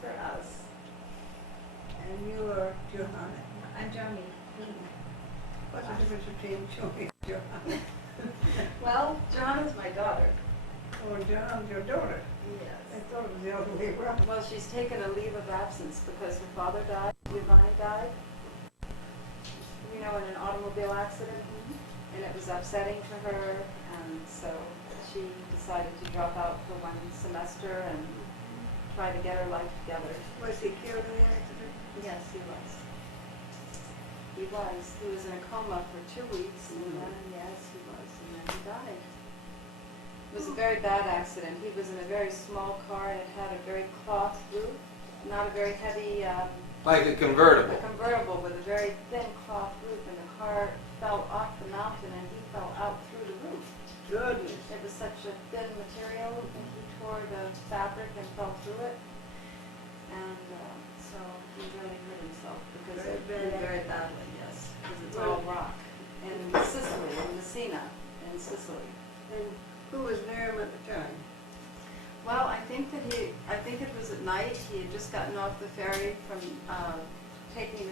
for us. And you are Johanna. I'm Joni. What's the difference between Joey and Johanna? Well, Johanna's my daughter. Oh, Johanna's your daughter. I Yes. thought it was the other way around. Well, she's taken a leave of absence because her father died, Giovanni died. You know, in an automobile accident. And it was upsetting to her, and so she decided to drop out for one semester and try to get her life together. Was he killed in the accident? Yes, he was. He was. He was in a coma for 2 weeks, and then, yes, he was, and then he died. It was a very bad accident. He was in a very small car, and it had a very cloth roof, not a very heavy, Like a a convertible. convertible with a very thin cloth roof, and the car fell off the mountain, and he fell out through the roof. Goodness. It was such a thin material, and he tore the fabric and fell through it. And so he really hurt himself because Very it blew bad. very badly, yes, because it's all rock. In Sicily, in Messina, in Sicily. And who was there at the time? Well, I think it was at night. He had just gotten off the ferry from, taking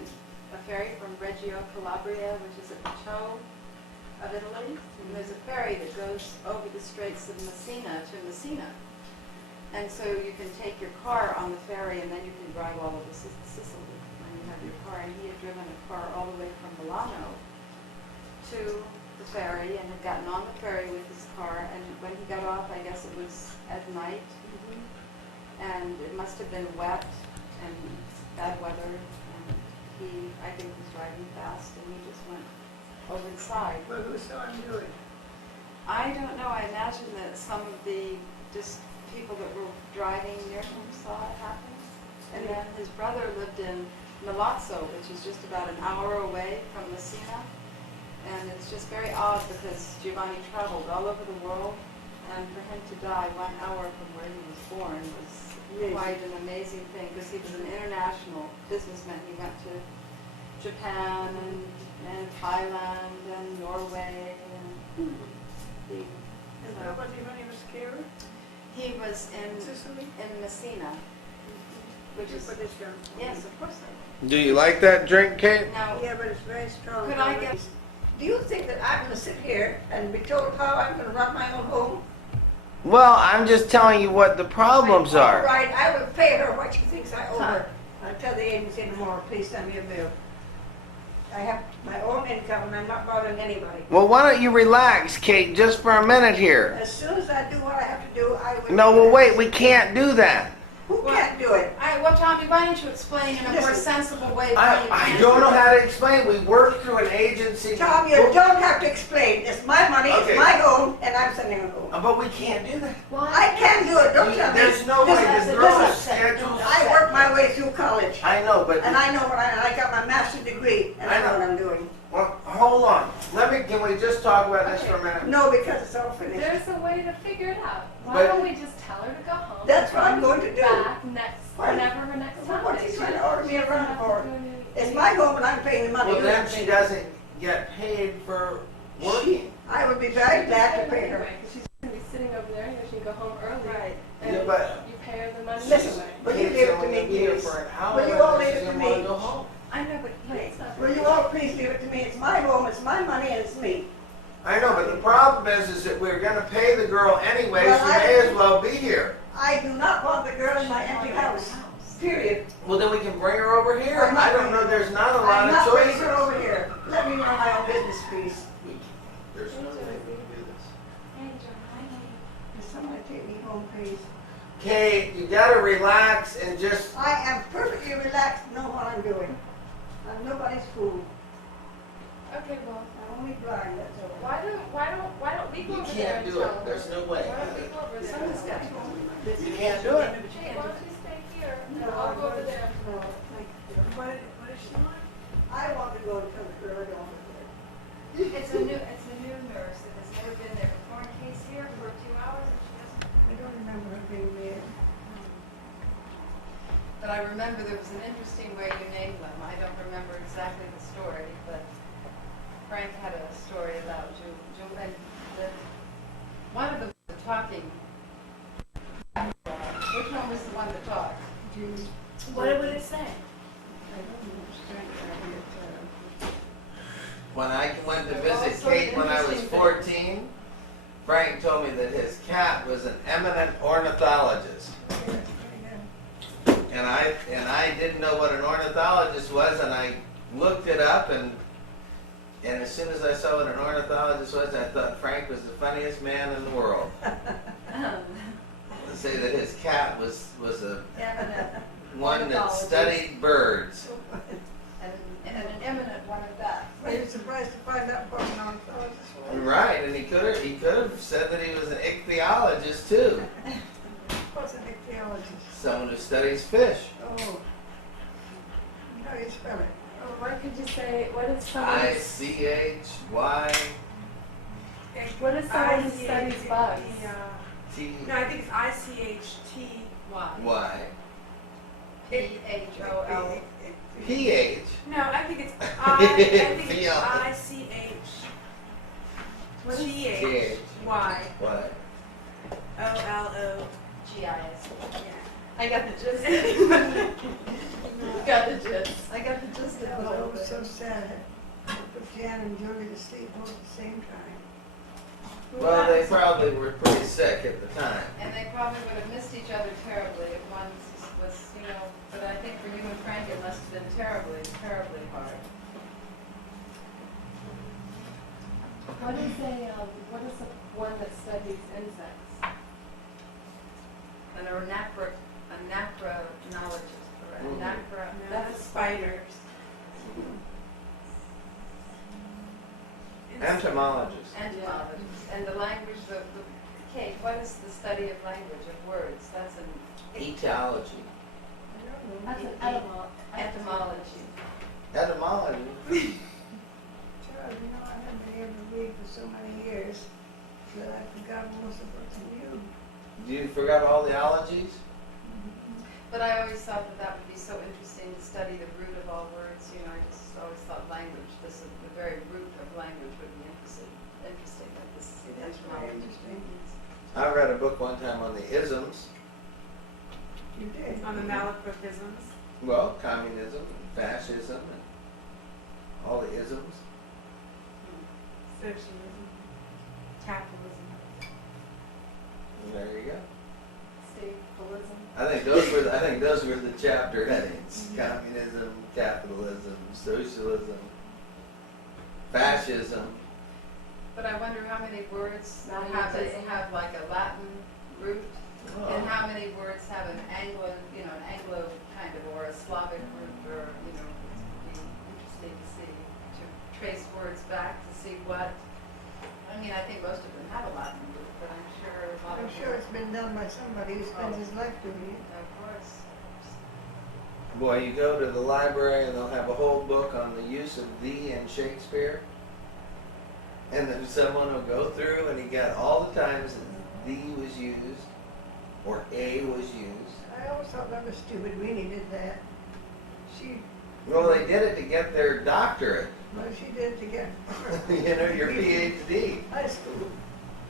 a ferry from Reggio Calabria, which is at the toe of Italy. And there's a ferry that goes over the Straits of Messina to Messina. And so you can take your car on the ferry, and then you can drive all over Sicily when you have your car. And he had driven a car all the way from Milano to the ferry and had gotten on the ferry with his car. And when he got off, I guess it was at night, and it must have been wet and bad weather. And he, I think, was driving fast, and he just went over the side. Well, who saw him do it? I don't know. I imagine that some of the just people that were driving near him saw it happen. And then his brother lived in Milazzo, which is just about an hour away from Messina. And it's just very odd because Giovanni traveled all over the world, and for him to die 1 hour from where he was born was quite an amazing thing, because he was an international businessman. He went to Japan and Thailand and Norway, and he, And so nobody when he was scared? he was Sicily? in Messina, which is, For this young. yes, of course I Do you like that drink, Kate? would. Now, Yeah, but it's very strong. Could I get- Do you think that I'm gonna sit here and be told how I'm gonna run my own home? Well, I'm just telling you what the problems All are. right, I will pay her what she thinks I owe her. I'll tell the agency tomorrow, please send me a bill. I have my own income and I'm not bothering anybody. Well, why don't you relax, Kate, just for a minute here? As soon as I do what I have to do, I will. No, well, wait, we can't do that. Who can't do it? all right, well, Tommy, why don't you explain in a more Listen, sensible way why you I can't don't do know it? how to explain. We work through an agency. Tom, you don't have to explain. It's my money, Okay. it's my home, and I'm sending it home. But we can't do that. I can do it, don't tell me. There's no way. Listen, The girl is listen. scheduled. I worked my way through college, I know, but and I know what I got my master's degree, and I know what I'm doing. well, hold on. Can we just talk about this for a minute? No, because it's all finished. There's a way to figure it out. Why But- don't we just tell her to go home? That's what I'm going to do. Back next, Why? whenever her next time What's is. he trying to order me around for? It's It's my home and I'm paying the money. Well, then she doesn't get paid for working. I would be very glad to pay her. She's gonna be sitting over there, she can go home early. Right. And Yeah, but- you pay her the money Listen, anyway. will you Kate's leave it to only me, gonna be here please? for an hour, Will you all and leave she's it to gonna wanna me? go home. I know, but please. Will you all please leave it to me? It's my home, it's my money, and it's me. I know, but the problem is that we're gonna pay the girl anyway, Well, so you I- may as well be here. I do not want the girl in my empty house, period. Well, then we can bring her over here. I'm not I don't bringing know, her. there's not a I'm lot of not bringing choices. her over here. Let me run my own business, please. There's no way we can do this. Hey, Johanna. Can somebody take me home, please? Kate, you gotta relax and just, I am perfectly relaxed, know what I'm doing. I'm nobody's fool. Okay, well, I'm only blind, that's all. why don't we go you over there can't and do tell it. her? There's no way. Why don't we go over there? Someone's got to go. You can't do it. Hey, why don't you stay here? No, I'll go over there. No, thank you. What does she want? I want to go and tell the girl I don't want to go. It's a new nurse that has never been there before in case here for a few hours, and she doesn't. I don't remember her being there. But I remember there was an interesting way you named them. I don't remember exactly the story, but Frank had a story about and one of them was talking. Which one was the one that talked? Jews. What would it say? I don't know, strength, When I went to They're all visit sort of Kate when I was interesting 14, Frank told me that his cat was an eminent ornithologist. And I didn't know what an ornithologist was, and I looked it up, and as soon as I saw what an ornithologist was, I thought Frank was the funniest man in the world. To say that his cat was a one that Ornithologist. studied birds. And an eminent one at that. Are you surprised to find out what an ornithologist was? Right, and he could have said that he was an ichthyologist too, What's an ichthyologist? someone who studies fish. Oh. How do you spell it? Or what could you say, what is someone, ICHY. what is someone who studies bugs? T No, I think it's ICHTY. Y. PHOL. PH. No, I think it's ICH. What is THY. What? OLO. GIS. Yeah. I got the gist. Got the gist. I got the gist of That the was whole always so thing. sad. I put Jan and Julie to sleep both at the same time. Well, they probably were pretty sick at the time. And they probably would have missed each other terribly if one was, but I think for you and Frank it must have been terribly, terribly hard. What is one that studies insects? And a napronologist, or a Mhm. That's spiders. Entomologist. entomologist. And the language, Kate, what is the study of language, of words? That's an Etiology. I don't know. That's an etymology. Etymology. Charles, you know, I haven't been able to read for so many years that I forgot most of what's new. You forgot all the ologies? But I always thought that that would be so interesting to study the root of all words. I just always thought language, the very root of language would be interesting. Like this is That's very interesting. I read a book one time on the isms. You did. On the Malapropisms. Well, communism and fascism and all the isms. Socialism. Capitalism. There you go. Stapleism. I think those were the chapter headings: communism, capitalism, socialism, fascism. But I wonder how many words Magnetism. have like a Latin root, and how many words have an Anglo kind of, or a Slavic root, or it would be interesting to see, to trace words back to see what. I think most of them have a Latin root, but I'm sure a lot of I'm sure it's been done by somebody who spends his life doing it. Of course. Boy, you go to the library and they'll have a whole book on the use of "thee" in Shakespeare. And then someone will go through and he got all the times that "thee" was used or "a" was used. I always thought that was stupid. Weenie did that. Well, they did it to get their doctorate. She did to get Your PhD. high school.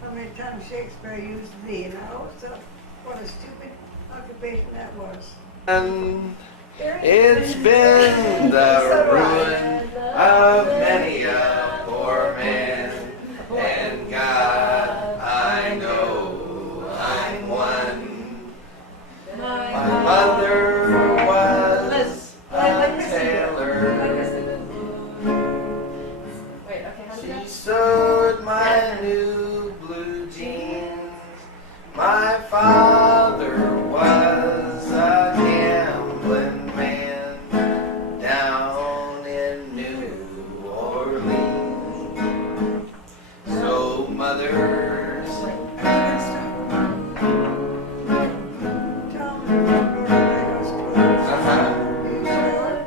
How many times Shakespeare used thee, and I always thought what a stupid occupation that was. And it's been the ruin of many a poor man. And God, I know I'm one. My mother was a tailor. Wait, okay, how does She that? sewed my new blue jeans. My father was a gambling man down in New Orleans. So mothers, Tom and Roberto's clothes. uh-huh. You sure?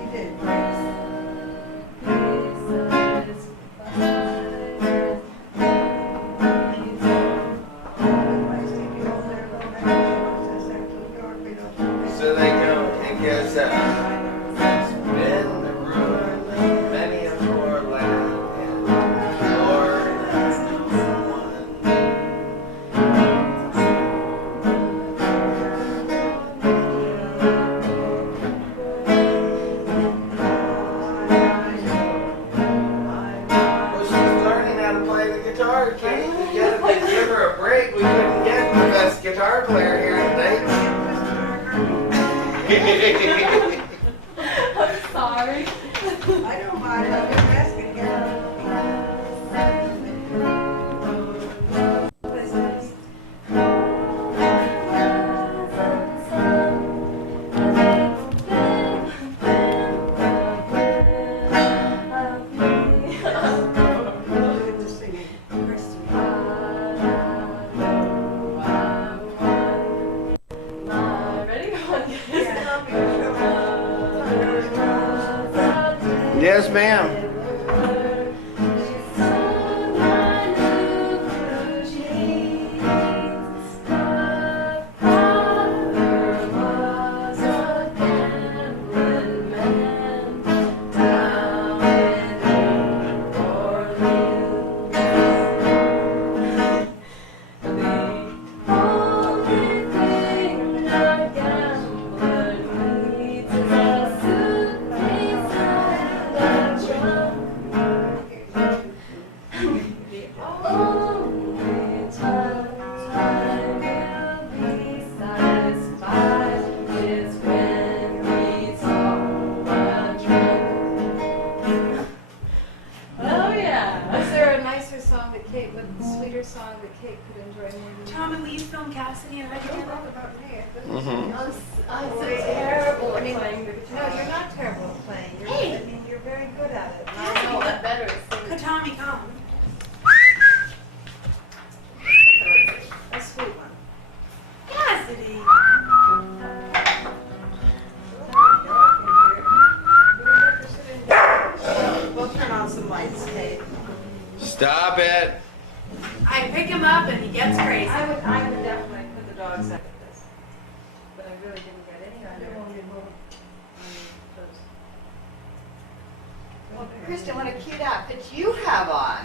He did. So they go and guess it's been the ruin of many a poor lad, and Lord I'm sorry. I don't mind, I'm just asking again. Good to see you. Ready? Yes, ma'am. Oh, yeah. Is there a nicer song that Kate would, sweeter song that Kate could enjoy more than Tommy, will you film Cassidy and I Don't together? talk about me. Mhm. I'm so terrible at I playing the mean, guitar. no, you're not terrible at playing. You're, Hey! I mean, you're very good at it. I know, I'm better at Could singing. Tommy come? A sweet one. Cassidy! We'll turn on some lights, Kate. Stop it. I pick him up and he gets crazy. I would definitely put the dogs out of this, but I really didn't get any under. Kristen, what a cute outfit you have on.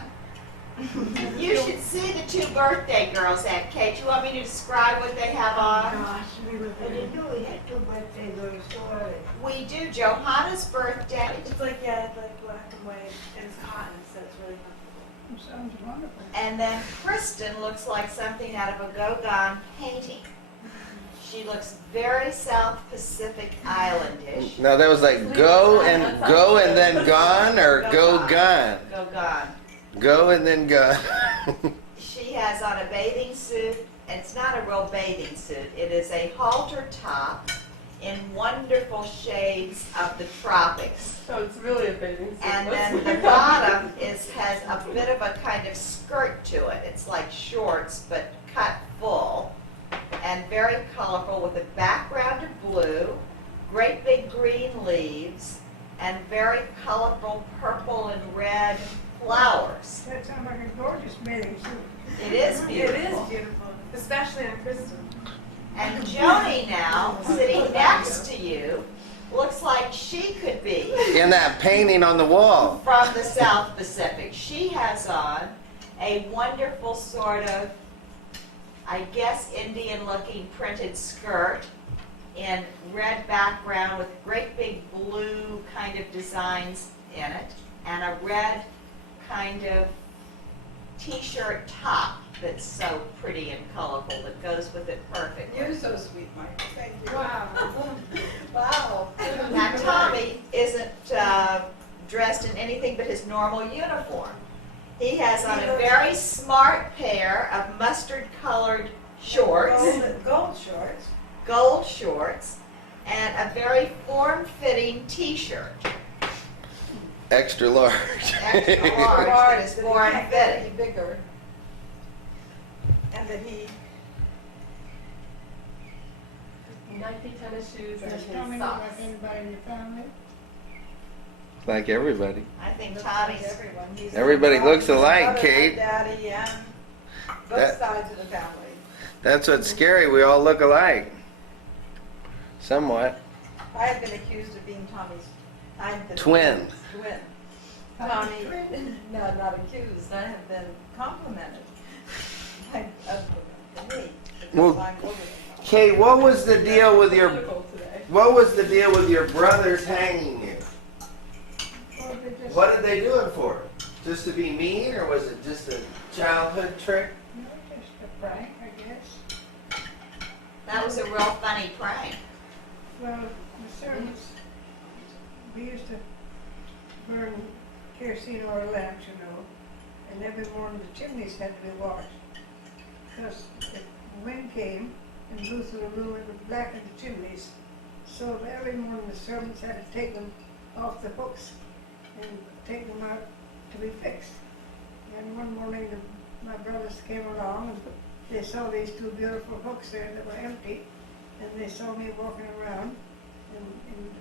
You should see the two birthday girls at Kate. You want me to describe what they have on? I didn't know we had two birthday girls so early. We do. Johanna's birthday, It's like, yeah, it's like black and white and it's cotton, so it's really comfortable. Sounds wonderful. and then Kristen looks like something out of a Gauguin painting. She looks very South Pacific Islandish. No, that was like go and then gone, or go gone. Gauguin. Go and then gone. She has on a bathing suit, and it's not a real bathing suit. It is a halter top in wonderful shades of the tropics. So it's really a bathing suit. And then the bottom has a bit of a kind of skirt to it. It's like shorts, but cut full and very colorful with a background of blue, great big green leaves, and very colorful purple and red flowers. That sounds like a gorgeous bathing suit. It is It beautiful. is beautiful, especially on Kristen. And Joni now, sitting next to you, looks like she could be In that painting on the wall. from the South Pacific. She has on a wonderful sort of, I guess, Indian-looking printed skirt in red background with great big blue kind of designs in it, and a red kind of t-shirt top that's so pretty and colorful that goes with it perfectly. You're so sweet, Michael. Thank you. Wow. Wow. Now, Tommy isn't dressed in anything but his normal uniform. He has on a very smart pair of mustard-colored shorts, Gold shorts. gold shorts, and a very form-fitting T-shirt, Extra large. extra large, that is That he can't get any form-fitting. bigger. And that he, Nike tennis shoes and Does his Tommy look socks. like anybody in the family? Like everybody. I think looks Tommy's, like everyone. He's Everybody his looks mother, alike, his Kate. Daddy, and both That- sides of the family. That's what's scary. We all look alike. Somewhat. I have been accused of being Tommy's. I've been Twin. Twin. Tommy. No, not accused. I have been complimented. By other women, to me, because Well, I'm older than him. Kate, what was the deal with your Political today. brothers hanging you? Well, they just, What did they do it for? Just to be mean, or was it just a childhood trick? you know, just a prank, I guess. that was a real funny prank. Well, the servants, we used to burn kerosene oil lamps, you know, and every morning the chimneys had to be washed. Because if wind came and blew through the room, it would blacken the chimneys. So every morning the servants had to take them off the hooks and take them out to be fixed. And one morning my brothers came along and they saw these two beautiful hooks there that were empty, and they saw me walking around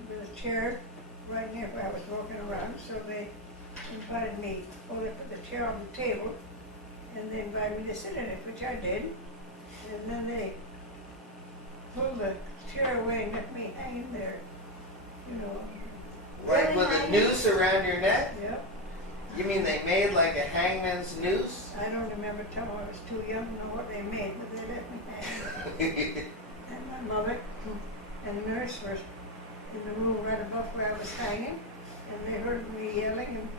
with a chair right near where I was walking around, so they invited me, well, they put the chair on the table, and they invited me to sit in it, which I did, and then they pulled the chair away and left me hanging there, you know. Like with a noose around your neck? Yep. You mean they made like a hangman's noose? I don't remember till I was too young to know what they made, but they let me hang. And my mother and nurse were in the room right above where I was hanging, and they heard me yelling, and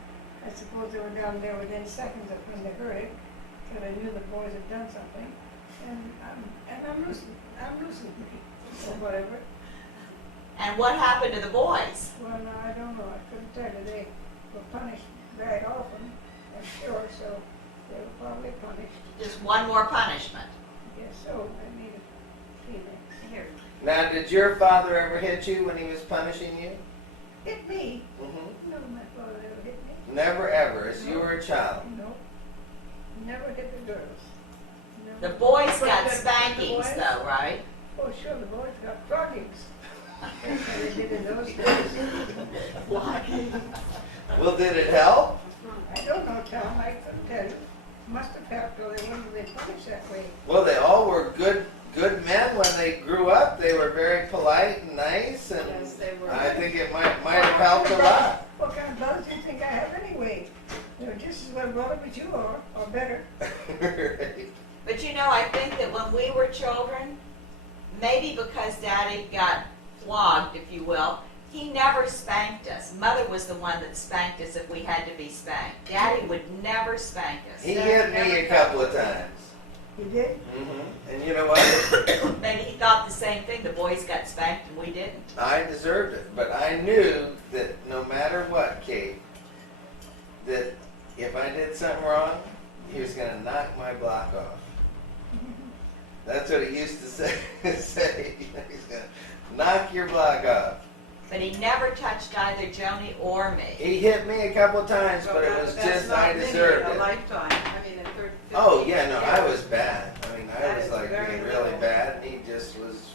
I suppose they were down there within seconds of when they heard it, so they knew the boys had done something, and I'm loosened me, or whatever. And what happened to the boys? Well, no, I don't know, I couldn't tell you, they were punished very often, I'm sure, so they were probably punished. Just one more punishment. I guess so, I need a Kleenex. Here. Now, did your father ever hit you when he was punishing you? Hit me? Mm-hmm. No, my father never hit me. Never ever, as you were a child. No, never hit the girls. The Never. boys But got the spankings boys? though, right? Oh, sure, the boys got floggings. That's how they did in those days. Well, did it help? I don't know, Tom, I couldn't tell you. Must have helped, or they wouldn't have been punished that way. Well, they all were good men when they grew up. They were very polite and nice, and Yes, they were. I think it might have helped a lot. What kind of brothers do you think I have anyway? They're just as well brought up as you are, or better. Right. But you know, I think that when we were children, maybe because Daddy got flogged, if you will, he never spanked us. Mother was the one that spanked us if we had to be spanked. Daddy would never spank us. He hit me a couple of times. You did? Mm-hmm. And you know what? Maybe he thought the same thing. The boys got spanked and we didn't. I deserved it, but I knew that no matter what, Kate, that if I did something wrong, he was going to knock my block off. That's what he used to say. He's going to knock your block off. But he never touched either Joni or me. He hit me a couple times, but it was That's just not I many deserved in a it. lifetime. I mean, in 30, 50 Oh yeah, no, I years. was bad. I mean, I That was is like very being really little. bad, and he just was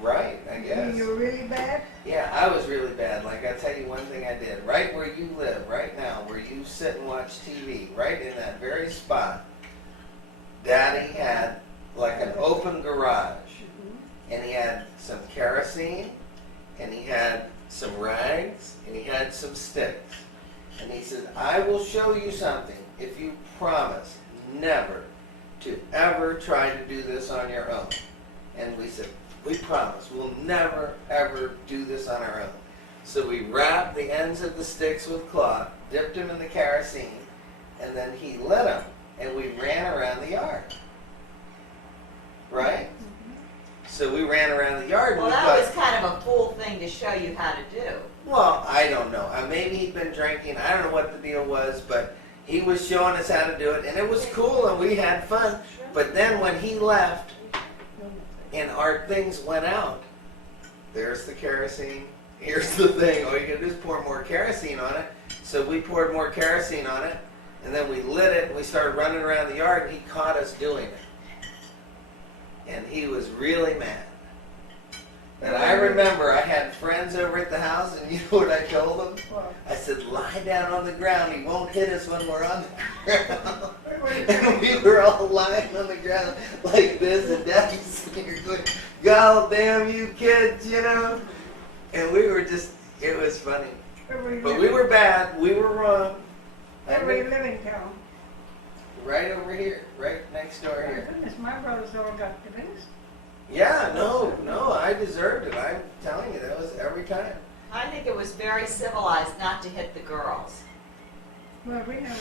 right, I guess. You were really bad? Yeah, I was really bad. Like, I tell you one thing I did. Right where you live, right now, where you sit and watch TV, right in that very spot, Daddy had like an open garage, and he had some kerosene, and he had some rags, and he had some sticks. And he said, I will show you something if you promise never to ever try to do this on your own. And we said, we promise, we'll never ever do this on our own. So we wrapped the ends of the sticks with cloth, dipped them in the kerosene, and then he lit them, and we ran around the yard. Right? So we ran around the yard. And Well, we that thought, was kind of a fool thing to show you how to do. well, I don't know. Maybe he'd been drinking. I don't know what the deal was, but he was showing us how to do it, and it was cool, and we had fun. But then when he left and our things went out, there's the kerosene. Here's the thing. All you gotta do is pour more kerosene on it. So we poured more kerosene on it, and then we lit it, and we started running around the yard, and he caught us doing it. And he was really mad. And I remember I had friends over at the house, and you know what I told them? Well, I said, lie down on the ground. He won't hit us when we're on the ground. where were you And we were all lying on the ground like this, and Daddy's sitting here going, God damn you kids, you know? And we were just, it was funny. Where were you But we living? were bad. We were wrong. Where were you living, Tom? Right over here, right next door My here. goodness, my brothers all got livings. Yeah, no, I deserved it. I'm telling you, that was every time. I think it was very civilized not to hit the girls. Well, we never,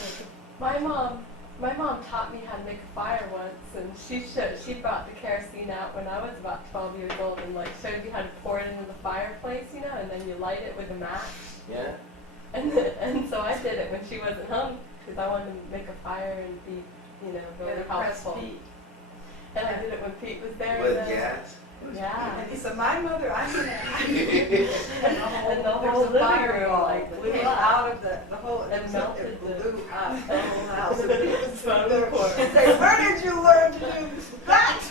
My mom My mom taught me how to make a fire once, and she brought the kerosene out when I was about 12 years old, and like showed me how to pour it into the fireplace, you know, and then you light it with a match. Yeah. And so I did it when she wasn't home because I wanted to make a fire and be, you know, Get really a press helpful. Pete. And I did it when Pete was there. With and then, gas. yeah. And he said, my mother, I'm gonna. And the whole There's a living fire room wall like that blew came up. out of the whole, And it melted the- blew up the whole house. And it was Front of course. Say, where did you learn to do that?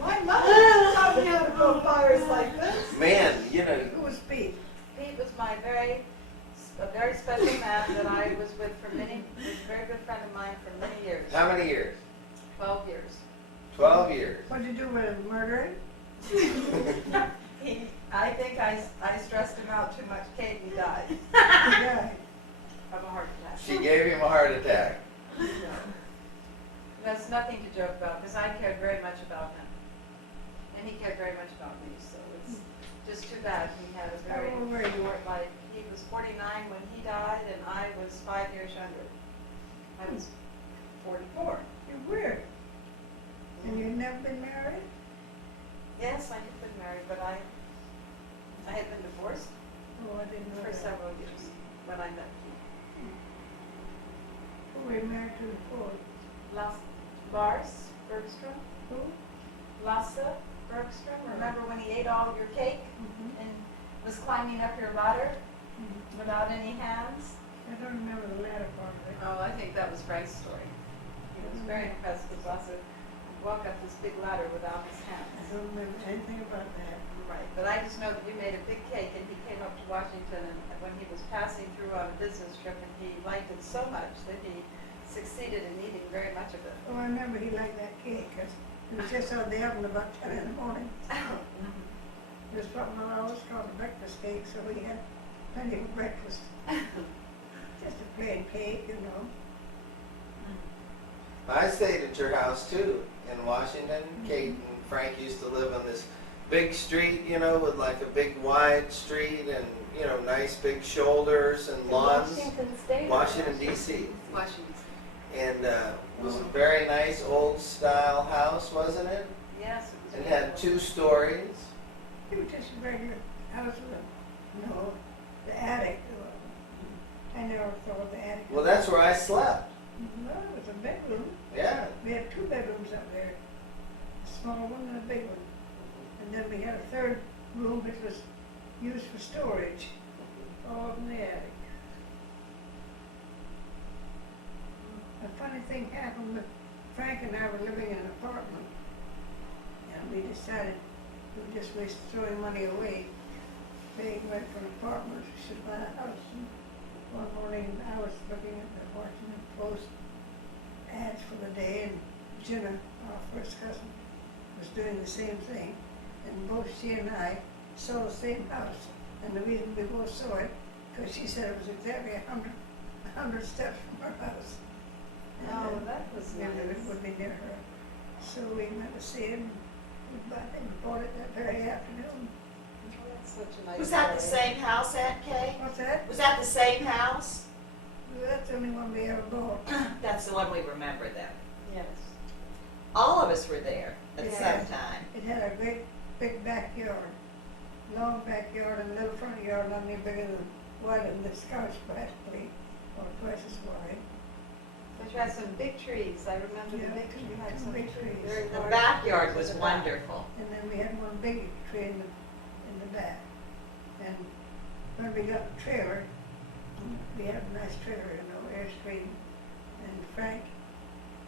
My mother taught me how to build fires like this. Man, you know, Who was Pete? Pete was a very special man that I was with for many, was a very good friend of mine for many years, how many years? 12 years. 12 years. What'd you do with him, murdering? I think I stressed him out too much, Kate, and he died Yeah. of a heart attack. She gave him a heart attack. That's nothing to joke about, because I cared very much about him. And he cared very much about me, so it's just too bad he had a very How old were you? short life. He was 49 when he died, and I was 5 years younger. I was 44. You're weird. And you've never been married? Yes, I had been married, but I had been divorced Oh, I didn't know for that. several years when I met Pete. Who were you married to before? Lars Bergstrom? Who? Lasse Bergstrom, remember when he ate all your cake Mm-hmm. and was climbing up your ladder without any hands? I don't remember the latter part of it. Oh, I think that was Frank's story. He was very impressed with Lasse walk up this big ladder without his I hands. don't remember anything about that. Right, but I just know that you made a big cake and he came up to Washington and when he was passing through on a business trip and he liked it so much that he succeeded in eating very much of it. Oh, I remember he liked that cake, 'cause it was just out the oven about 10 in the morning. It was something I always called a breakfast cake, so we had plenty of breakfast. Just a plain cake, you know. I stayed at your house too in Washington. Kate and Frank used to live on this big street, you know, with like a big wide street and, you know, nice big shoulders and lawns. Washington State. Washington, D.C. Washington. And it was a very nice old style house, wasn't it? Yes, it It was. had 2 stories. It was just a regular house with a, no, the attic. I never thought the attic. Well, that's where I slept. No, it was a bedroom. Yeah. We had 2 bedrooms up there, a small one and a big one. And then we had a third room which was used for storage, all in the attic. A funny thing happened with Frank and I were living in an apartment. And we decided we would just waste throwing money away. Paying rent for an apartment, we should buy a house. And one morning I was looking at the Washington Post ads for the day, and Jenna, our first cousin, was doing the same thing. And both she and I saw the same house. And the reason we both saw it, because she said it was exactly 100 steps from her house. And, Oh, that was we knew it nice. would be near her. So we went to see it, and we bought it that very afternoon. Oh, that's such a nice Was that the story. same house, Aunt Kay? What's that? Was that the same house? Well, that's the only one we ever bought. That's the one we remember then. Yes. All of us were there at Yeah. some time. It had a great big backyard, long backyard and a little front yard, not any bigger than, wider than the Scotch practically, or twice as wide. But you had some big trees, I remember Yeah, the big, you had two some big trees. very The large backyard trees was in the back. wonderful. And then we had one big tree in the back. And when we got the trailer, we had a nice trailer, you know, Airstream, and Frank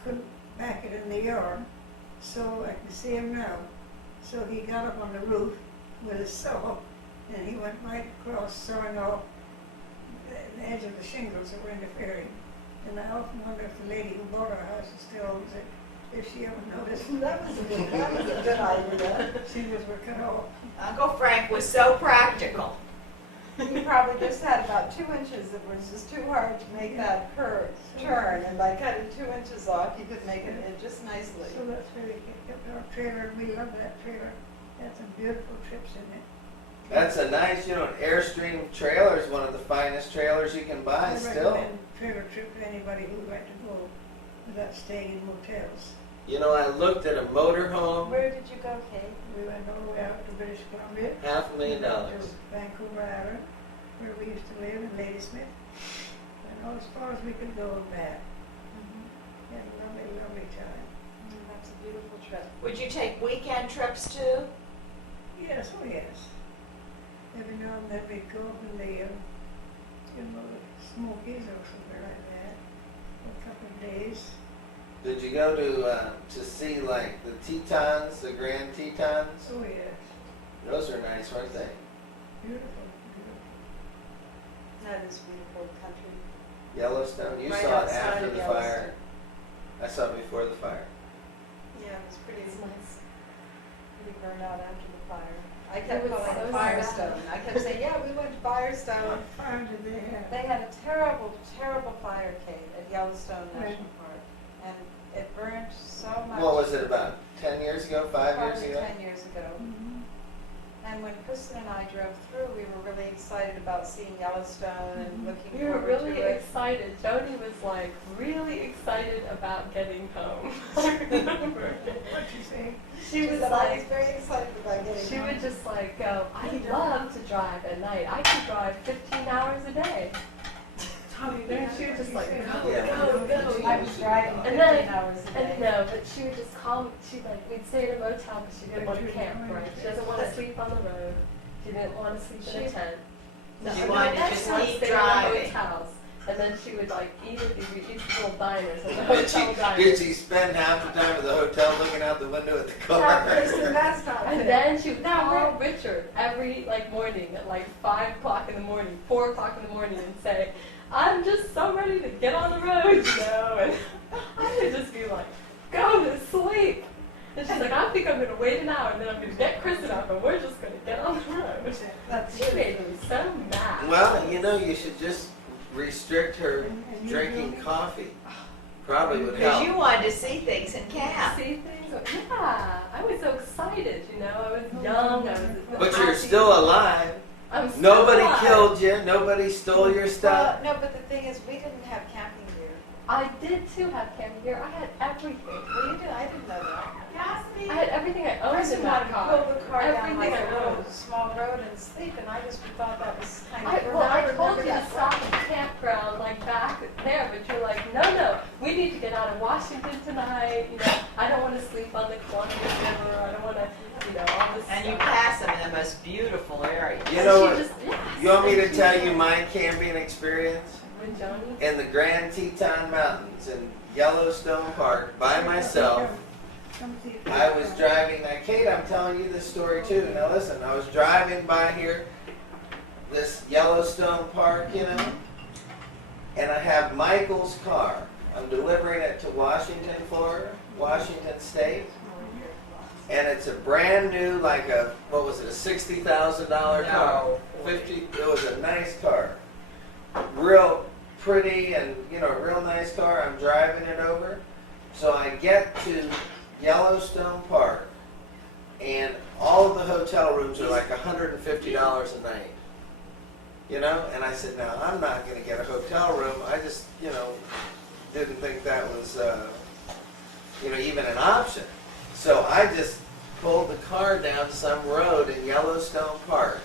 couldn't back it in the yard, so I can see him now. So he got up on the roof with a saw, and he went right across, sawing off the edge of the shingles that were interfering. And I often wonder if the lady who bought our house still owns it, if she ever noticed. That was a good idea. Shingles were cut off. Uncle Frank was so practical. You probably just had about 2 inches that was just too hard to make that curve turn, and by cutting 2 inches off, you could make it just nicely. So that's where we kept our trailer, and we love that trailer. Had some beautiful trips in it. That's a nice, you know, an Airstream trailer is one of the finest trailers you can buy I still. recommend trailer trip to anybody who would like to go. without staying in motels. You know, I looked at a motorhome, Where did you go, Kate? We went all the way out to British Columbia. $500,000. We went to Vancouver Island, where we used to live in Ladysmith. And all as far as we could go and back. We had a lovely, lovely time. That's a beautiful trip. Would you take weekend trips too? Yes, oh yes. Every now and then we'd go up in the, Smokies or somewhere like that, for a couple of days. Did you go to see like the Tetons, the Grand Tetons? Oh yes, Those are nice, weren't they? beautiful, beautiful. That is beautiful country. Yellowstone. You Right saw it outside after of the Yellowstone. fire. I saw it before the fire. Yeah, it was pretty, It's nice. pretty burned out after the fire. I It kept was calling so it sad. Firestone. I kept saying, yeah, we went to Firestone. What fire did they have? They had a terrible, terrible fire, Kate, at Yellowstone National Park. And it burned so much. What was it, about 10 years ago, 5 years Probably ago? 10 years ago. Mhm. And when Kristen and I drove through, we were really excited about seeing Yellowstone and looking We were forward really to it. excited. Joni was like really excited about getting home. I remember. What'd you say? She was said, I was like, very excited about getting she home. would just like go, I love to drive at night. I could drive 15 hours a day. And she would just like go, Yeah. go, go. I was driving And 15 then- hours a day. And no, but she would just call me. She like we'd stay at a motel because she didn't want to camp, right? She doesn't want to sleep on the road. She didn't want to sleep in a tent. She no, wanted to that's just not keep stay in driving. hotels. And then she would like eat at these little diners at the Did she, hotel diners. did she spend half the time at the hotel looking out the window at the Yeah, Kristen, car? that's not And fair. then she would call Richard every like morning at like 5 o'clock in the morning, 4 o'clock in the morning, and say, "I'm just so ready to get on the road," you know. And I would just be like, "Go to sleep." And she's like, "I think I'm gonna wait an hour, and then I'm gonna get Kristen up, and we're just gonna get on the road." That's She made me so mad. Well, you know, you should just restrict her drinking coffee. Probably would Because you help. wanted to see things in camp. See things? Yeah, I was so excited, you know. I was young. I was. But you're happy. still alive. I'm still Nobody alive. killed you. Nobody stole your stuff. Well, no, but the thing is, we didn't have camping gear. I did too have camping gear. I had everything. Well, you did. I didn't know that. I had everything I owned Kristen in wanted that to car. pull the car down Everything like I a little owned. small road and sleep, and I just thought that was kind I of. told you to stop at the campground, like back there, but you're like, no, we need to get out of Washington tonight. You know, I don't want to sleep on the Columbia River. I don't want to, you know, all this And you stuff. pass them in the most beautiful areas. You know she what? Just, yes. You want me to And she tell was you like- my camping experience? With Joni? In the Grand Teton Mountains in Yellowstone Park by myself. I was driving, now Kate, I'm telling you this story too. Now listen, I was driving by here, this Yellowstone Park, you know, and I have Michael's car. I'm delivering it to Washington, Florida, Washington State. And it's a brand new, like a, what was it, a $60,000 car? No. 50, it was a nice car. Real pretty and, you know, real nice car. I'm driving it over. So I get to Yellowstone Park, and all of the hotel rooms are like $150 a night. You know? And I said, now, I'm not going to get a hotel room. I just, you know, didn't think that was, you know, even an option. So I just pulled the car down some road in Yellowstone Park,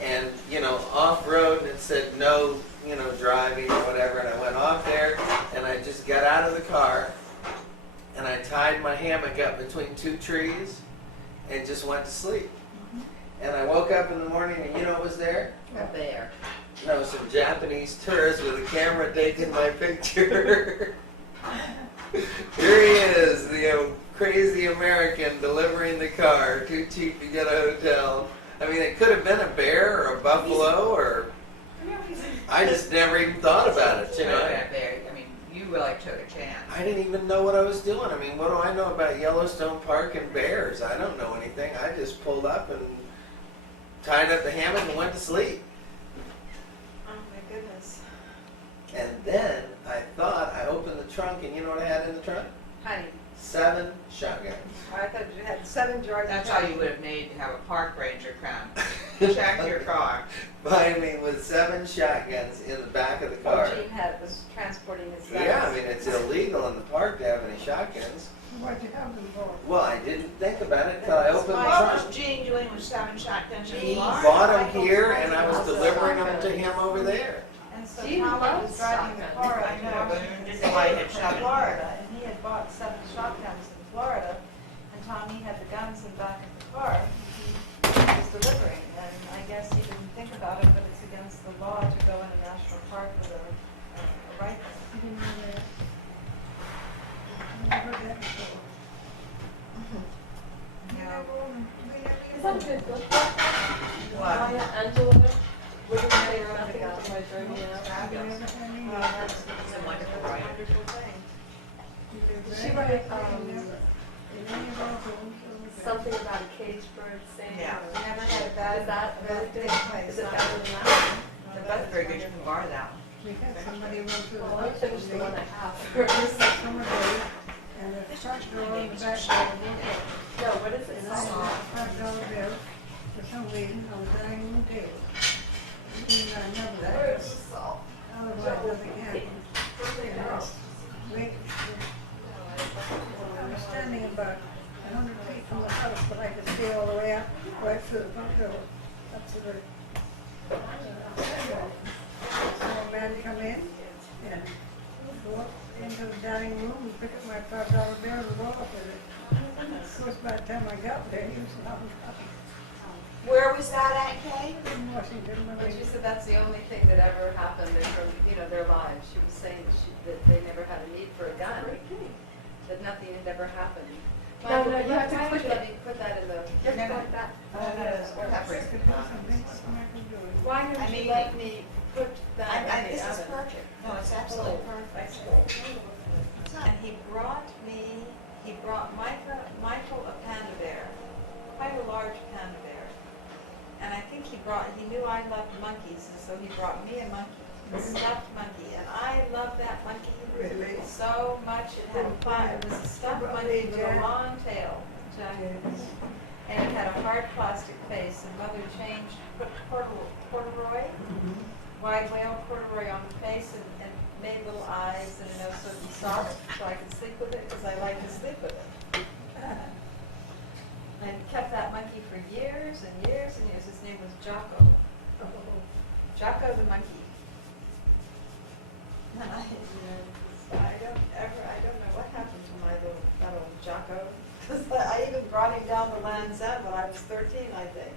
and, you know, off-road, and it said no, you know, driving or whatever, and I went off there, and I just got out of the car, and I tied my hammock up between two trees, and just went to sleep. And I woke up in the morning, and you know what was there? A bear. No, some Japanese tourist with a camera taking my picture. Here he is, the crazy American delivering the car, too cheap to get a hotel. I mean, it could have been a bear or a buffalo, or I just never even thought about it, you know. Bear. I mean, you really took a chance. I didn't even know what I was doing. I mean, what do I know about Yellowstone Park and bears? I don't know anything. I just pulled up and tied up the hammock and went to sleep. Oh my goodness. And then I thought, I opened the trunk, and you know what I had in the trunk? Honey, 7 shotguns. I thought you had 7 jars. That's of all honey. you would have needed to have a park ranger come. Check your car. Behind me with 7 shotguns in the back of the Oh, car. Jean had, was transporting transporting his guns. Yeah, I mean, it's illegal in the park to have any shotguns. What'd you have them for? Well, I didn't think about it till I opened the What was trunk. Gene doing with having shotguns in He Florida? bought them here and I was delivering them to him over there. And so Gene Tommy loves was driving the car I up know, to but Washington didn't know why he had State shot from it. Florida, and he had bought 7 shotguns in Florida, and Tommy had the guns in the back of the car. He was delivering, and I guess he didn't think about it, but it's against the law to go in a national park with a rifle. I didn't know that. I never heard that before. We Yeah. never owned- we never Is even that a owned- good book? What? Maya Angelou. Wouldn't say nothing to my journey out. we never had any- Well, that's It's a wonderful writer. wonderful thing. we never She had wrote, anything, never. In any of our homes, or we- Something about a cage bird saying. Yeah. We never had a bad, Is that bad really thing good? place. Is it better than that? They're both very good, you can borrow that one. We had somebody run through the Well, house I finished the one one day, I have. summer day, and the front door on the back door was open. No, what is it? And I had a $5 bill for some reason on the dining room table. I didn't remember that. Where's the salt? Otherwise, nothing happened. And I was waiting. I was standing about 100 feet from the house, but I could see all the way out, right through the front door, up to the sidewalk. So a man come in and go up into the dining room and pick up my $5 bill and go off with it. Of course, by the time I got there, he was out Where was that at, Kay? in Washington. I But mean, she said that's the only thing that ever happened in her, their lives. She was saying that they never had a need for a gun, that nothing had ever happened. No, no, you have to Why would click you let it. me put that in the, You have to go like that. I could do something, what's the matter with it? why didn't I mean, you let me put that in This the is oven? perfect. No, it's absolutely perfect. And he brought Michael a panda bear, quite a large panda bear. And I think he knew I loved monkeys, and so he brought me a monkey, a stuffed monkey. And I loved that monkey Really? so much. It had it was a stuffed monkey with a long tail, Jack. And it had a hard plastic face, and Mother put corduroy, wide whale corduroy on the face, and made little eyes and a nose so it was soft, so I could sleep with it, because I like to sleep with it. And kept that monkey for years and years and years. His name was Jocko. Jocko the monkey. And I don't know what happened to my little Jocko. Because I even brought him down to Land's End when I was 13, I think.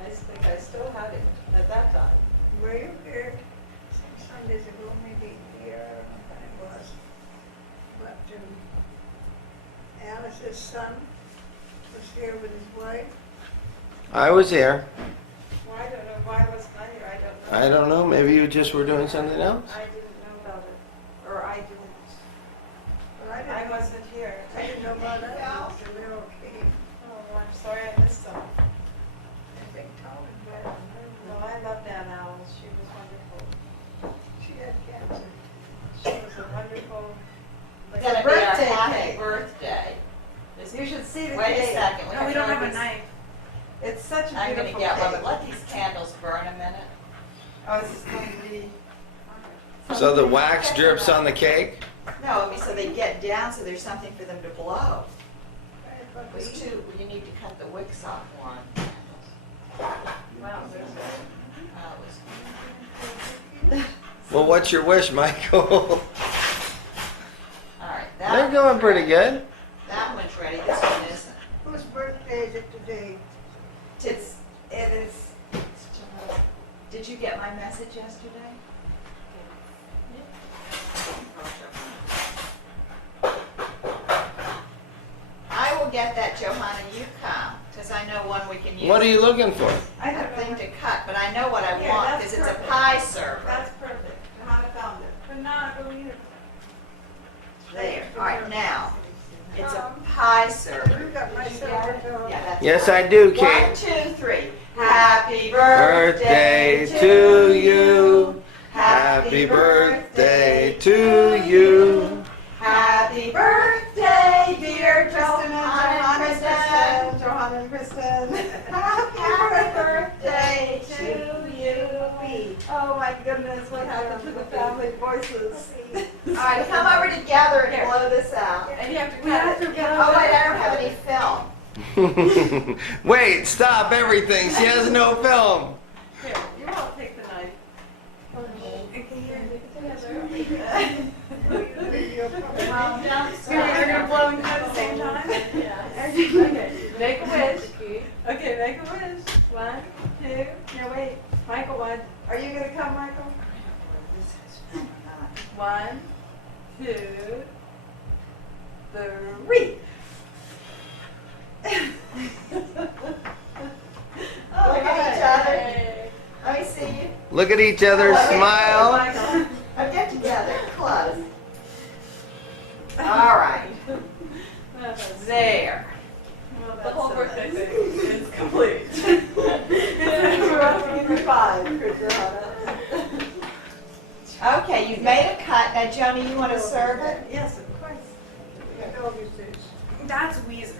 I think I still had him at that time. Were you here some Sundays ago, maybe here, I don't know when it was, but Alice's son was here with his wife. I was here. Well, I don't know why wasn't I here. I don't know. I don't know, maybe you just were doing something else? I didn't know about it, or I didn't. Well, I I didn't know, wasn't here. I didn't know about that until they all came. Oh, I'm sorry I missed them. I think Tom and Brad and her, No, I loved Aunt Alice. She was wonderful. she had cancer. She was a wonderful. It's like gonna a be our birthday happy cake. birthday. You should see the Wait a cake. second, we No, have we to don't have a always- knife. It's such a I'm beautiful gonna get one, but cake. let these candles burn a minute. Oh, this is going to be. So the wax drips on the cake? No, I mean, so they get down, so there's something for them to blow. But It was two, you need to cut the wicks off one. Wow, there's It was- Well, what's your wish, Michael? All right, that They're one's going pretty ready. good. That one's ready, this one isn't. whose birthday is it today? It is. Did you get my message yesterday? I will get that, Johanna, you come, because I know one we can use. What are you looking for? I A don't know. thing to cut, but I know what I Yeah, want, that's because it's a perfect. pie server. That's perfect. Johanna found it. But not believe it. There, all right, now, it's a pie server. You got my Did you silver get it? bill. Yeah, that's Yes, fine. I do, 1, Kate. 2, 3. Happy birthday Birthday to you. Happy birthday to you. Happy birthday, dear Kristen Johanna and Kristen. Johanna and Kristen. Happy birthday to you. Oh my goodness, what happened to the family? lovely voices. All right, come over together and Here. blow this out. And you have to We cut have it. to Get blow Oh, over wait, it. I don't have any film. Wait, stop everything. She has no film. Here, you all take the knife. You're gonna blow and cut at the same time? Yeah. Okay, make a wish. Okay, make a wish. 1, 2, no wait, Michael, what? Are you gonna come, Michael? 1, 2, 3. Look at each other. Let me see you. Look at each other, smile. Michael. Oh, get together, close. All right, there. Well, The that's whole so birthday nice. thing is complete. We're up to give you 5, Okay, you've made a cut. Now, Joni, you want to serve it? Yes, of course. What dog is this? That's Weezer.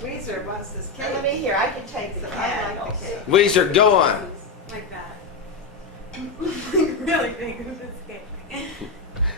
Weezer wants this Now, let cake. me hear. I can take the So I like candles. the cake. Weezer, go on. Like that. Really big of this cake.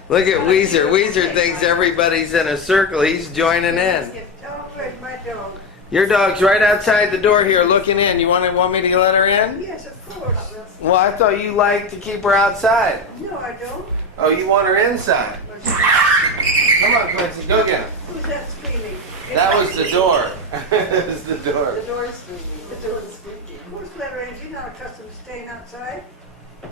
Look at Weezer. Weezer thinks everybody's in a circle. He's joining in. Oh, where's my dog? Your dog's right outside the door here looking in. You want me to let her in? Yes, of course. Well, I thought you liked to keep her outside. No, I don't. Oh, you want her inside? Come on, Quincy, go get her. Who's that screaming? That was the door. It was the door. The door's squeaky. The door's squeaky. Who's letter is? You're not accustomed to staying outside? I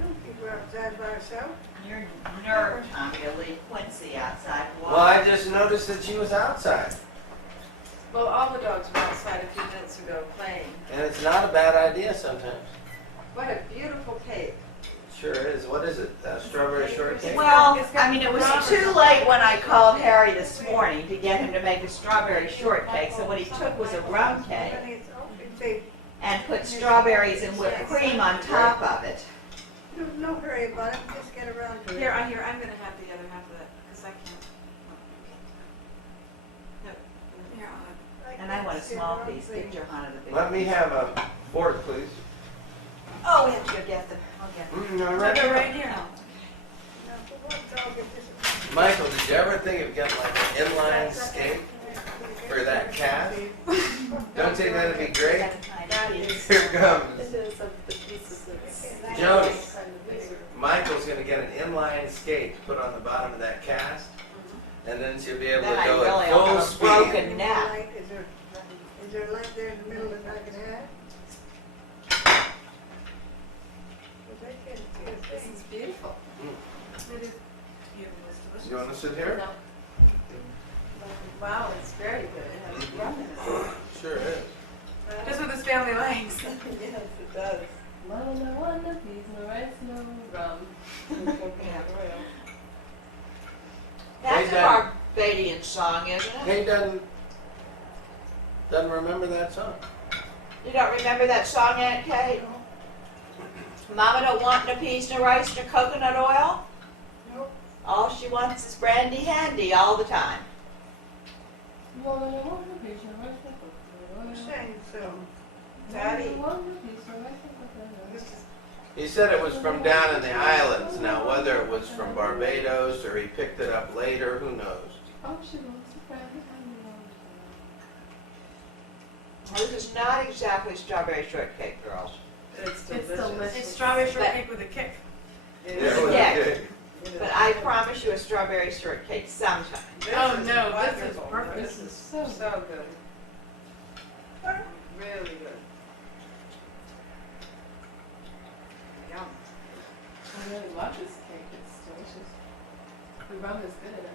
don't keep her outside by herself. Your nerve, Tommy, to leave Quincy outside. Well, I just noticed that she was outside. Well, all the dogs were outside a few minutes ago playing. And it's not a bad idea sometimes. What a beautiful cake. Sure is. What is it? Strawberry shortcake? Well, I mean, it was too late when I called Harry this morning to get him to make a strawberry shortcake. So what he took was a rum cake Honey, it's open. and put strawberries and whipped cream on top of it. There's no hurry about it. Just get around to it. Here, I'm gonna have the other half of that, because I can't. Here, I'll have. And I want a small piece. Give Johanna the big Let me piece. have a fork, please. Oh, we have to go get them. I'll get them. No, I'll go right here. Now, for what dog is this? Michael, did you ever think of getting like an inline skate for that cat? Don't you think that'd be great? Got a tiny piece. Here it comes. It is of the pieces that's. Joni. Michael's gonna get an inline skate to put on the bottom of that cast, and then she'll be able to Then I go really at will full have a speed. broken neck. Light, is there a light there in the middle that I can have? 'Cause I can't see a This thing. is beautiful. It is beautiful, it's delicious. You wanna sit here? No. Wow, it's very good. It has rum in it. Sure is. Just what this family likes. Yes, it does. No wonder peas, no rice, no rum. That's Hey, a Dad. Barbadian song, isn't it? Kay doesn't remember that song. You don't remember that song, Aunt Kate? Mama don't want no peas, no rice, no coconut oil? Nope. All she wants is brandy handy all the time. No wonder peas, no rice, no coconut oil. Saying so. Daddy. No wonder peas, no rice, no coconut oil. He said it was from down in the islands. Now, whether it was from Barbados or he picked it up later, who knows? Oh, she wants to grab it. This is not exactly strawberry shortcake, girls. It's It's delicious. delicious. It's strawberry shortcake with a kick. It Yeah, is. it was Yeah. good. It is. But I promise you a strawberry shortcake sometime. This Oh, is no, this is wonderful. perfect. This is so good. Really good. Yum. I really love this cake. It's delicious. The rum is good in it.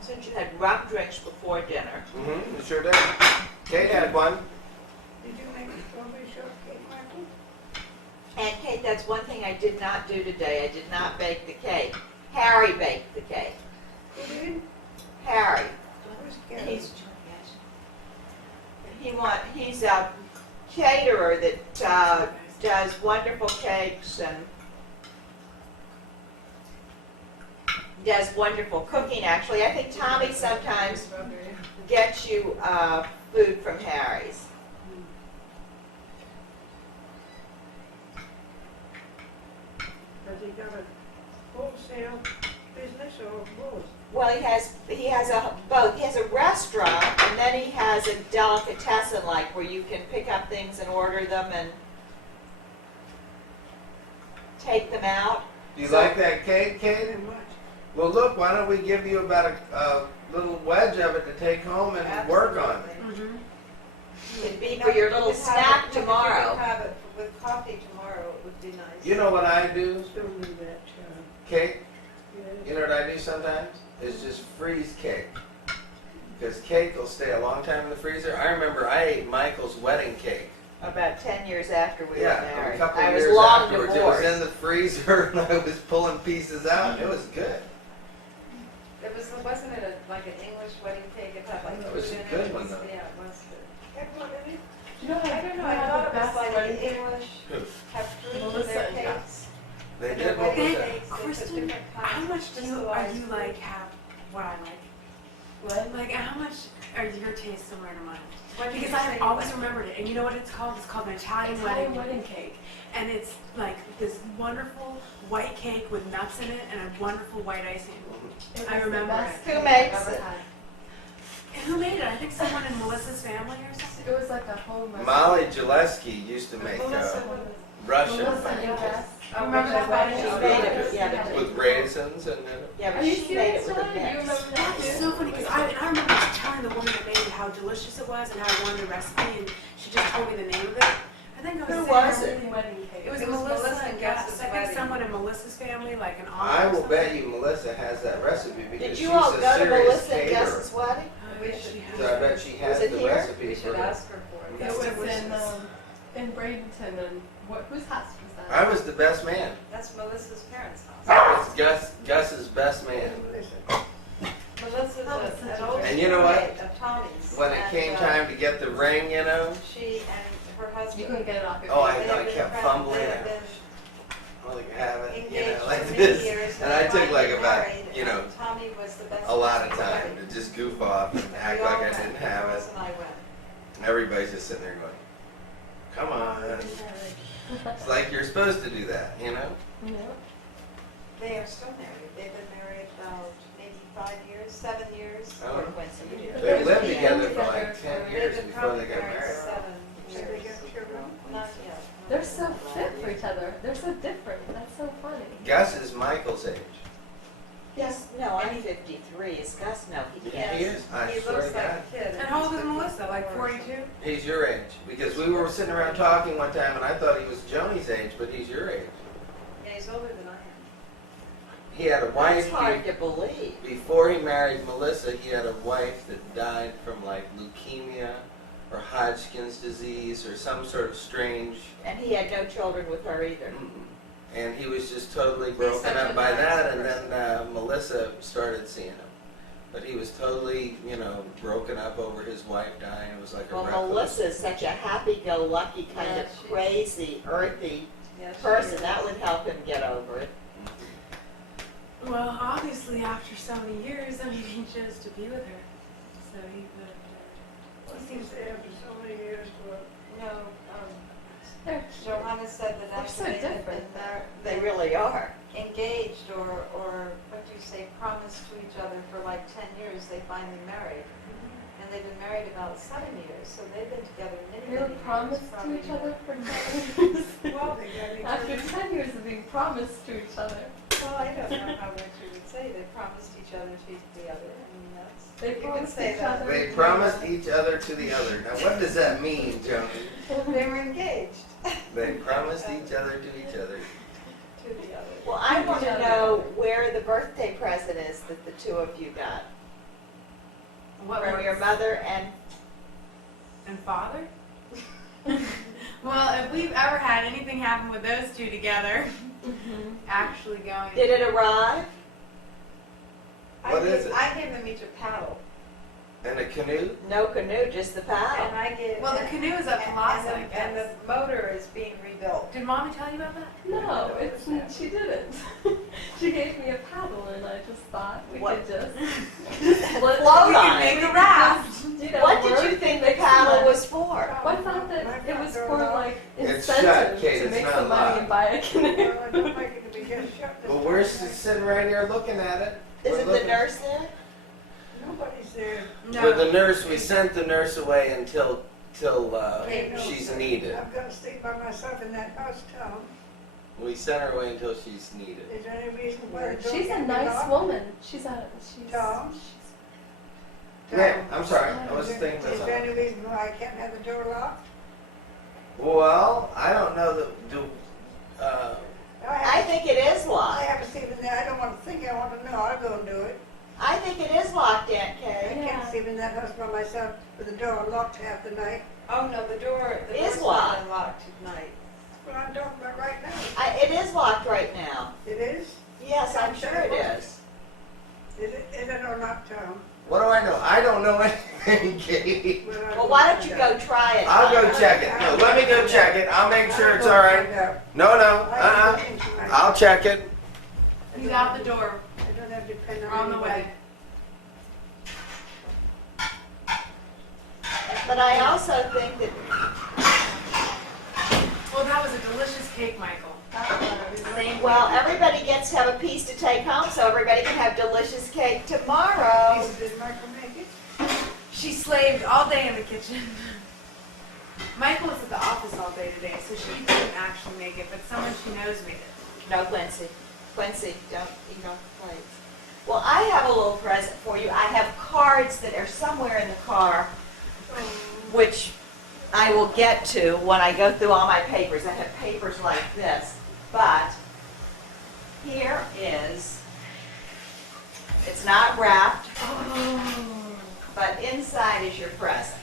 Since you had rum drinks before dinner, Mm-hmm, you sure did. Kate had one. Did you make a strawberry shortcake, Michael? and Kate, that's one thing I did not do today. I did not bake the cake. Harry baked the cake. Who did? Harry. Who's Gary? He's a caterer that does wonderful cakes and does wonderful cooking, actually. I think Tommy sometimes gets you food from Harry's. has both. He has a restaurant, and then he has a delicatessen, like where you can pick up things and order them and take them out. Do you like that cake, Kate? Very much. Well, look, why don't we give you about a little wedge of it to take home and work on? Absolutely. Mhm. It'd be You know, for your you little could have snack it- you could tomorrow. have it with coffee tomorrow, it would be nice. You know what I do, Still do that, John. Kate? Yes. You know what I do sometimes? Is just freeze cake. Because cake will stay a long time in the freezer. I remember I ate Michael's wedding cake. About 10 years after we were Yeah, a married. couple I of was years long afterwards. divorced. It was in the freezer and I was pulling pieces out. It was good. It was, wasn't it like an English wedding cake? It had like It was food a in it. good It one, was- though. Yeah, it was good. Everyone in it? You know, I don't know, I had thought the it was best like wedding the cake. English Who? have fruit in Melissa their and cakes. Gus. They And did their what was wedding that? cakes, they put Kristen, different how kinds much of are you crystallized like fruit. have what I like? What? Like how much are your tastes similar to mine? What did Because you say I've you always like? remembered it, and you know what it's called? It's called an Italian Italian wedding, wedding cake. and it's like this wonderful white cake with nuts in it and a wonderful white icing. It I was remember the best it. cake Who makes I've ever it? had. And who made it? I think someone in Melissa's family or something. It was like a home recipe. Molly Gillespie used to make Melissa, Russian Melissa wedding and cake Gus. Oh, Remember Rachel that wedding? She Wedding? made it, yeah, but with raisins and Yeah, Are but you she made it serious, with a John? You mix. remember that That's too? so funny because I remember telling the woman that made it how delicious it was and how I wanted the recipe, and she just told me the name of it. I think I was Who saying- was it? Wedding cake. It was It was Melissa Melissa and and Gus. Gus's I think wedding. someone in Melissa's family, like an aunt. I or will something. bet you Melissa has that recipe because Did she's you all a go to serious Melissa and caterer. Gus's wedding? Oh, We yeah, should- she has. So I bet she has it the here? recipe We for should it. ask her for it. It That's was delicious. in Bradenton, and whose house was that? I was the best man. That's Melissa's parents' house. I was Gus's best man. Melissa's That was an such a old great- And you know what? roommate of Tommy's. When it and, came time to get the ring, you know, She and her husband. You couldn't get it off your Oh, face. they I had been kept friends- fumbling they it. had been I like have it, you engaged know, for like many this. years, And I they took finally like about, married, you know, and Tommy was the best a lot of man at the time wedding. to just goof off and And act we all like I went. didn't The have it. girls and I went. Everybody's just sitting there going, come on. It's like you're supposed to do that, you know? No. They are still married. They've been married about maybe 5 years, 7 years. Oh. Or Quincy, you do. They lived They've together been for like together 10 for- years They've been before they probably got married married. 7 Did they years. get children? Not yet. They're so fit for each other. They're so different. That's so funny. Gus is Michael's age. Yes, no, I'm 53. Is Gus? No, he can't. He is, I He swear looks to like God. a kid. And how old is he's Melissa? Like 54 or 42? He's your age. Because we were sitting around talking one time and I thought he was Joni's age, but he's your age. something. Yeah, he's older than I am. He had a That's wife, hard to believe. before he married Melissa, he had a wife that died from like leukemia or Hodgkin's disease or some sort of strange, And he had no children with her either. and he was just totally broken such up a by nice that, and person. then Melissa started seeing him. But he was totally, you know, broken up over his wife dying. It was like a Well, reckless. Melissa is such a happy-go-lucky kind Yeah, of she- crazy, earthy Yeah, she person. is. That would help him get over it. Well, obviously, after so many years, I mean, he chose to be with her. So he could. What seems to after so many years, well, No, They're Johanna said that They're after so they had different. been mar- They really are. engaged or what do you say, promised to each other for like 10 years, they finally married. And they've been married about 7 years, so they've been together many, they many were years. promised to probably each more. other for 10 years. Well, they got each After other. 10 years of being promised to each other. well, I don't know how much you would say they promised each other to the other. I mean, that's, They you could promised say each that. other. They promised each other to the other. Now, what does that mean, Joni? They were engaged They promised each other to each other. to the other. Well, I want to know where the birthday present is that the two of you got. What From your mother and and father? Well, if we've ever had anything happen with those two together, actually going. did it arrive? What is it? I gave them each a paddle, And a canoe? No canoe, just the and paddle. I gave. Well, the canoe is up to Lhasa, I And guess. the motor is being rebuilt. Did Mommy tell you about that? No, she didn't. She gave me a paddle, and I just thought we What? could just Float We on could it. make a raft. You know, What did work you think and the make some paddle money. was for? Well, I thought that it was for like It's incentive shut, Kate, to it's make not some money locked. and buy a canoe. Well, I don't like it to be just shut. this Well, we're time. sitting right here looking at it. We're Isn't the looking- nurse there? Nobody's there. With the nurse, we sent the nurse away until Okay, no, she's sir. needed. I'm gonna stay by myself in that house, Tom. We sent her away until she's needed. Is there any reason why the door She's a can't be nice locked? woman. She's Tom? Yeah, I'm sorry, I was thinking Is of there something. any reason why I can't have the door locked? Well, I don't know I think it is I locked. haven't seen it there. I don't want to think. I want to know. I'll go and do it. I think it is locked, Aunt I Kay. can't sleep in that house by myself with the door locked half the night. Oh, no, the door's Is not locked. unlocked at night. Well, I'm talking about right now. It is locked right now. It is? Yes, I'm sure it is. Is it or not, Tom? what do I know? I don't know anything, Katie. Well, why don't you go try it? I'll go check it. No, let me go check it. I'll make sure it's all right. No, I'll check it. He's out the door. I don't have to depend We're on on the anybody. way. But I also think that, Well, that was a delicious cake, Michael. well, everybody gets to have a piece to take home, so everybody can have delicious cake tomorrow. Lisa, did Michael make it? She slaved all day in the kitchen. Michael was at the office all day today, so she didn't actually make it, but someone she knows made it. No, Quincy. Quincy, don't eat off the plates. Well, I have a little present for you. I have cards that are somewhere in the car, which I will get to when I go through all my papers. I have papers like this, but here is, it's not wrapped, but inside is your present.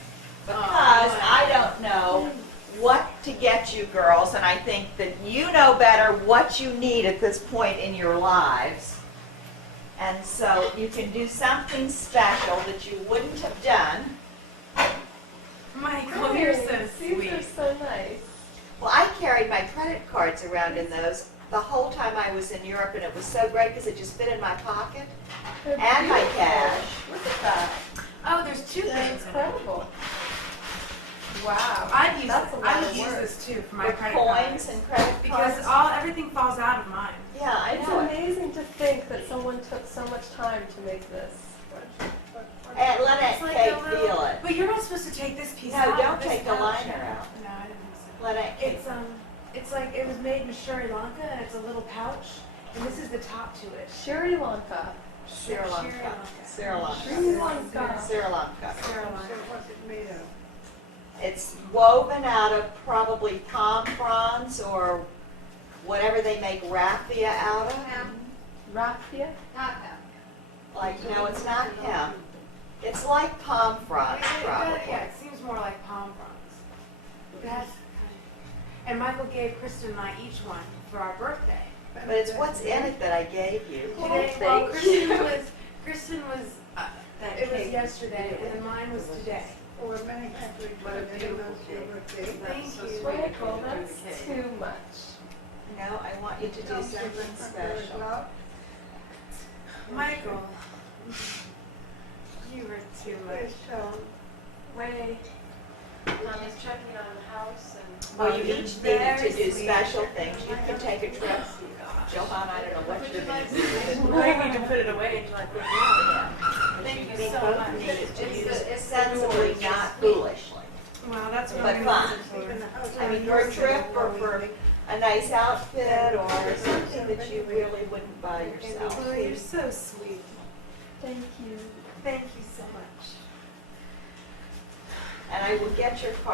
Because I don't know what to get you girls, and I think that you know better what you need at this point in your lives. And so you can do something special that you wouldn't have done. Michael, you're so These are sweet. so nice. Well, I carried my credit cards around in those the whole time I was in Europe, and it was so great because it just fit in my pocket They're and my beautiful. cash. Look at that. Oh, there's two That's things in it. incredible. Wow. I'd use That's a this. lot I would of use work. this too for my With credit coins cards. and credit Because cards. everything falls out of mine. Yeah, I It's know it. amazing to think that someone took so much time to make this. And let It's it like cake a little- feel it. But you're not supposed to take this piece No, out. don't this take the pouch liner out. No, I didn't think so. Let it cake. It's like it was made in Sri Lanka, and it's a little pouch, and this is the top to it. Sri Lanka. Sri Lanka. Sri Lanka. Sri Lanka. Sri Lanka. So what's it made of? It's woven out of probably palm fronds or whatever they make raffia out of. Raffia. Like, no, it's not hemp. It's like palm fronds, probably. Yeah, it seems more like palm fronds. That's and Michael gave Kristen and I each one for our birthday. But it's what's in it that I gave you. Today, well, Kristen was that it was yesterday, and then mine was today. Oh, a many happy What a returns. beautiful cake. birthday. Thank so you. sweet. Michael, that's too much. No, I want you to do Tom said something the front door is special. locked. Michael, you were too much. Where's Tom? Way. Mommy's checking on the house and. Well, you you're each needed very to do sweet. special things. You can take a trip. Johan, I don't know what you're doing. I need to put it away until I put it in. Thank you They so both much. needed to use it it's sensibly, not foolishly. Wow, that's But really fun. Keeping the house I mean, on for a yours, trip and or always for make- a nice outfit or something that you really wouldn't buy yourself. Oh, you're so sweet. Thank you. Thank you so much. And I will get your card.